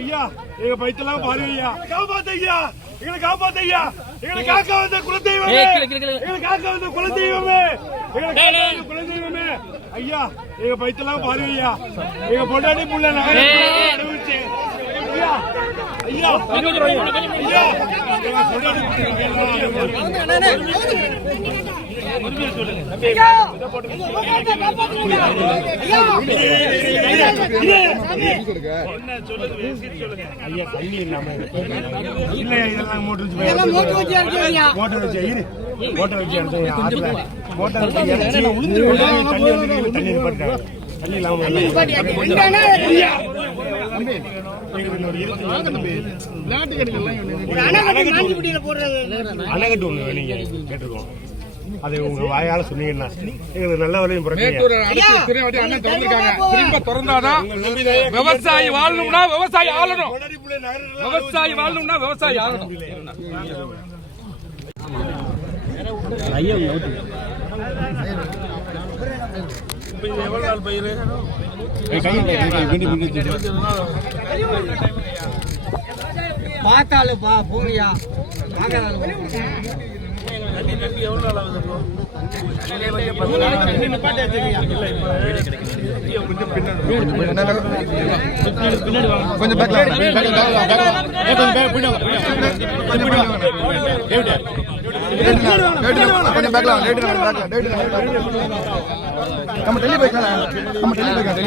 ஐயா எங்க பைத்தெல்லாம் பாரு ஐயா, காப்பாத்து ஐயா, எங்களை காப்பாத்து ஐயா, எங்களை காக்க வந்த குலதெய்வமே, எங்களை காக்க வந்த குலதெய்வமே, எங்களை காக்க வந்த குலதெய்வமே ஐயா, எங்க பைத்தெல்லாம் பாரு ஐயா, எங்க பொண்டாட்டி புள்ள அனுபவிச்சு ஐயா, ஐயா ஐயா எங்க என்ன சொல்லுங்க ஐயா, தண்ணி இல்லாம இல்ல, இதெல்லாம் மோட்டர் வச்சு தண்ணி போட்டாங்க, தண்ணி இல்லாம அணைக்கட்டு ஒண்ணு வேணுங்க கேட்டிருக்கோம். அது உங்க வாயால சொன்னீங்கன்னா எங்களுக்கு நல்ல வரையும் திரும்ப திறந்தாதான் விவசாயி வாழணும்னா விவசாயி ஆளணும், விவசாயி வாழணும்னா விவசாயி ஆளணும். எவ்வளவு நாள் பயிர் பார்த்தாலு பூரியா எவ்வளவு நாள் ஆகுது? கொஞ்சம் நம்ம டெல்லி போய்க்கலாம், நம்ம டெல்லி போய்க்கலாம்.